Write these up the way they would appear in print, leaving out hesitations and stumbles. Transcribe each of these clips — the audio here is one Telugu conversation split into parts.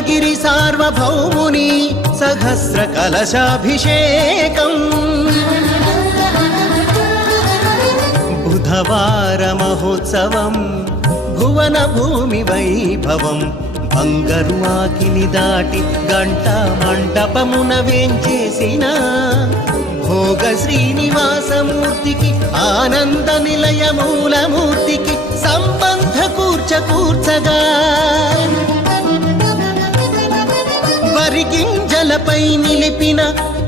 భువనగిరి సార్వభౌముని సహస్ర కలశాభిషేకం బుధవార మహోత్సవం భువన భూమి వైభవం బంగారు ఆకిలి దాటి గంట మంటపమున వేంచేసిన భోగ శ్రీనివాసమూర్తికి ఆనంద నిలయ మూలమూర్తికి సంబంధ కూర్చగా వరిగింజలపై నిలిపిన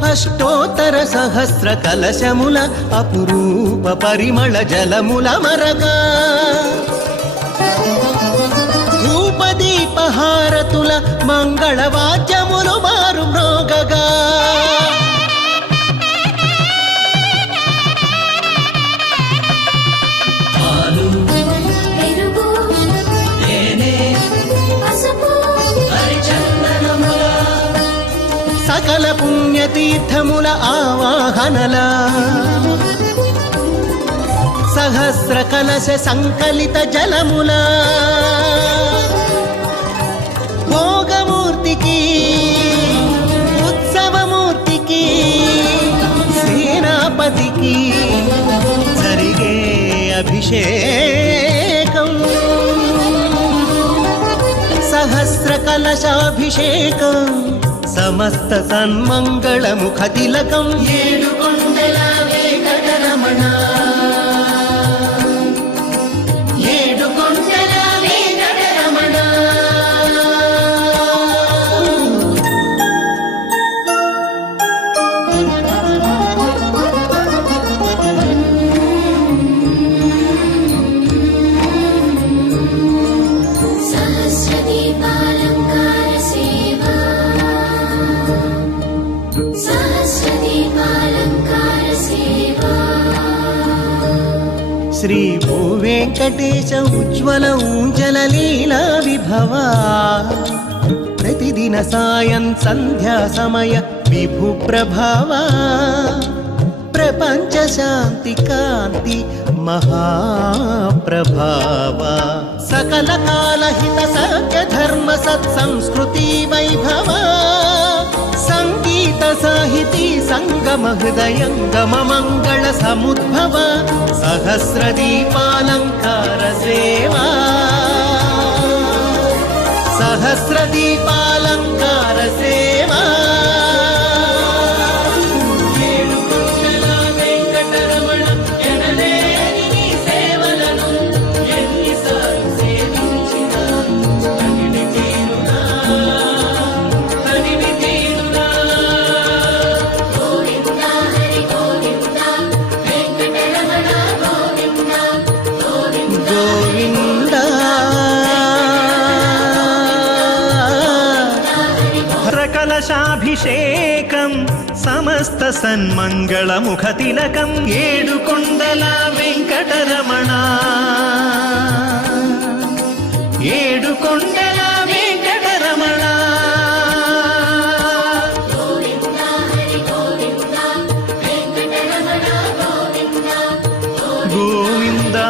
అష్టోత్తర సహస్ర కలశముల అపురూప పరిమళ జలముల మరగా ధూపదీపహారతుల మంగళవాద్యములు మారు మ్రోగగా సకల పుణ్యతీర్థముల ఆవాహనల సహస్ర కలశ సంకలిత జలముల భోగమూర్తికి ఉత్సవమూర్తికి సేనాపతికి జరిగే అభిషేకం సహస్ర కలశాభిషేకం సమస్త సన్మంగళముఖ తిలకం ఏడుకొండల వెంకటరమణ ఏడుకొండల వెంకటరమణ శ్రీ భూవేంకటేశ ఉజ్వల ఊంజల లీలా విభవా ప్రతిదిన సాయం సంధ్యా సమయ విభు ప్రభావా ప్రపంచ శాంతి కాంతి మహాప్రభావా సకల కాలహిత సత్య ధర్మ సత్సంస్కృతి వైభవా సంగీత సాహితీ సంగమ హృదయంగమ మంగళ సముద్భవ సహస్ర దీపాలంకార సేవా సహస్ర దీపాలంకార సేవా కలశాభిషేకం సమస్త సన్మంగళముఖ తిలకం ఏడుకొండల వెంకటరమణ ఏడుకొండల వెంకటరమణ గోవిందా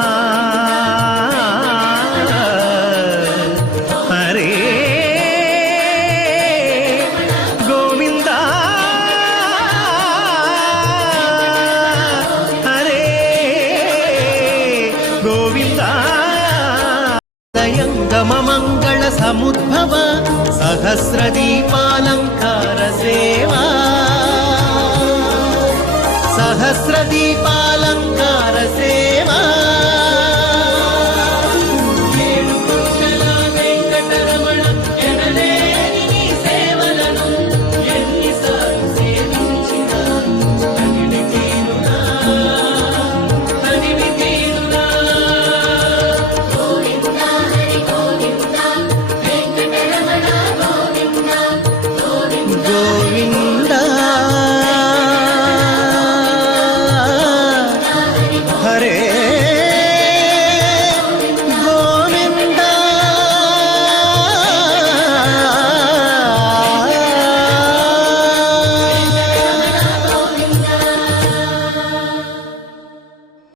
మంగళ సముద్భవ సహస్ర దీపాలంకార సేవా సహస్ర దీపాలంకార సేవా